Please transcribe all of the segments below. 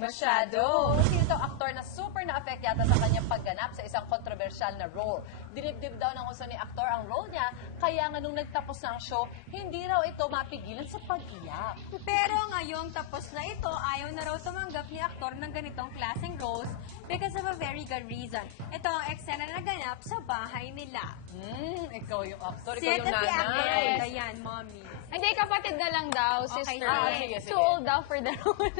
Masyado. Sino daw aktor na super na-affect yata sa kanyang pagganap sa isang kontrobersyal na role? Dinibdib daw ng uso ni aktor ang role niya, kaya nga nung nagtapos na ang show, hindi raw ito mapigilan sa pag-iyak. Pero ngayong tapos na ito, ayaw na raw tumanggap ni aktor ng ganitong klaseng roles because of a very good reason. Ito ang eksena na naganap sa bahay nila. Ikaw yung aktor, ikaw Siya yung si actor nanay. ay Dayan, mommy. Hindi, kapatid na lang daw, Okay, sister. sige, sige. Too old daw for the role.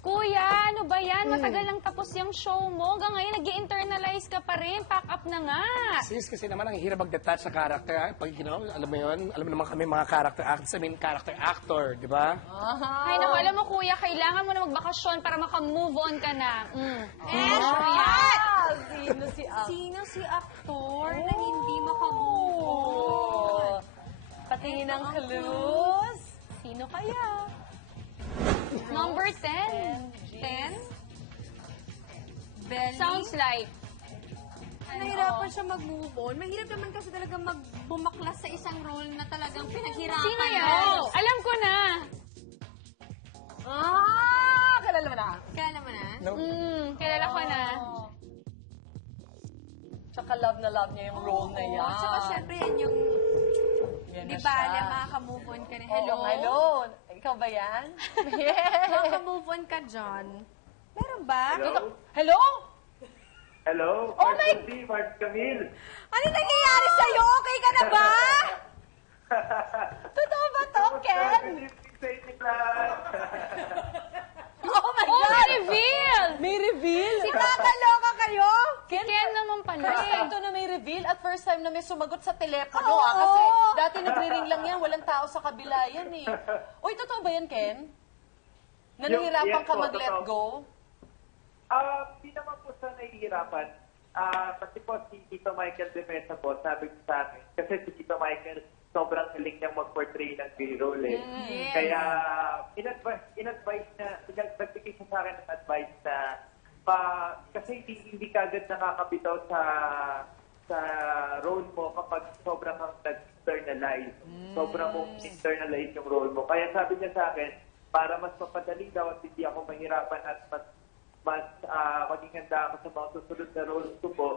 Kuya, ano ba yan? Matagal lang tapos yung show mo. Hanggang ngayon, nag-internalize ka pa rin. Pack up na nga. Sis, kasi naman ang hirap mag-detach sa character. Ha? Pag alam mo yun, alam mo naman kami mga character actors, I mean character actor, di ba? Ay, naku, alam mo kuya, kailangan mo na magbakasyon para maka-move on ka na. Sino si aktor? Sino si aktor na hindi makamove on? Patingin ng clues. Sino kaya? Number 10. 10? Belly? Sounds like. Nahirapan siya mag-move on. Mahirap naman kasi talaga magbumaklas sa isang role na talagang pinaghirapan Sino yan? mo. Alam ko na. Kilala mo na. Kaya naman na? No? Kilala ko na. Tsaka love na love niya yung role na yan. Tsaka syempre yan yung, Yan di na ba, siya. makaka-move on ka na. Hello? Oo, hello. Ikaw ba yan? Yeah. Makaka-move on ka, John. Meron ba? Hello? Hello? Hello? Oh my- Mark Camille. Ano nangyayari sa'yo? Okay ka na ba? Totoo ba to, Ken? Sa inyong lahat. Oh my Oh, God! reveal! May reveal. Si kakaloka kayo? Ken naman pala. First time to na may reveal at first time na may sumagot sa telepono. Oo. Kasi dati nagre-ring lang yan, walang tao sa kabila yan eh. Uy, totoo ba yan, Ken? Na nahihirapan Yes ka po, mag-let totoo. go? Hindi naman po sa nahihirapan. Kasi po si Tito Michael de Mesa po, sabi ko sa akin, kasi si Tito Michael, sobrang galing niyang mag-portray ng gay role eh. Yes. Kaya, in-advise na, nagbigay siya sa akin ng advice na, kasi hindi kagad nakakabitaw sa role mo kapag sobrang kang nag-internalize. Sobrang mong internalize yung role mo. Kaya sabi niya sa akin, para mas mapadali daw at hindi ako mahirapan at mas maging handa ako sa mga susunod na roles ko po,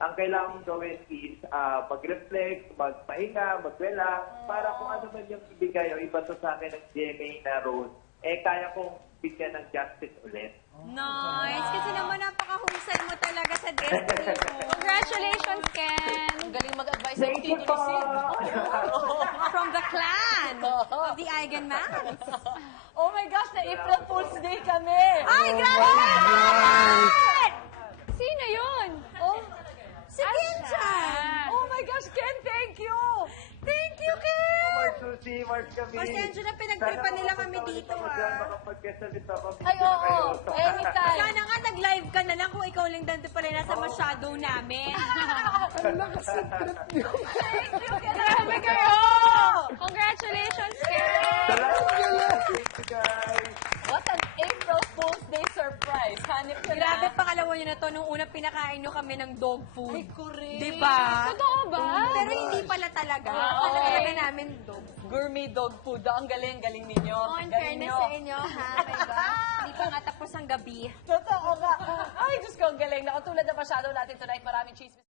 ang kailangan mong gawin is mag-reflect, magpahinga, mag-relax, para kung ano man yung ibigay o iba to sa akin ng GMA na role, kaya kong bigyan ng justice ulit. Nice! Kasi naman napaka-husay mo talaga sa destiny mo. Congratulations, Ken. Ang galing mag-advise sa Thank you Tito po! ni Sid. From the clan of the Eigenmans. Oh my gosh, na April Fool's Day kami! Ay, grabe! Sino yun? Oh, Si Ken Chan! oh my gosh, Ken, thank you! Thank you, Ken! Mark Susi, Mark Camille. Pasensya na, pinagtripan nila kami dito, Makapag-guest ako. Ay, oo, anytime. Sana nga nag-live ka na lang kung ikaw lang dante pala nasa masyado namin. Ang nakasipret niyo. Grabe kayo! Congratulations, Ken! Thank you guys. What an April Fool's Day surprise. Hanip ka Grabe, na. pangalawa nyo na to nung una pinakain nyo kami ng dog food. Ay, correct. Diba? Totoo ba? Pero hindi pala talaga. Ah, Akala okay. talaga namin dog food. Gourmet dog food. Ang galing ninyo. Oh, in Galing fairness nyo. sa inyo, ha? Diba? Hindi pa nga tapos ang gabi. Totoo nga. Ay, Diyos ko, ang galing. Nakatulad na masyado natin tonight. Maraming chismis.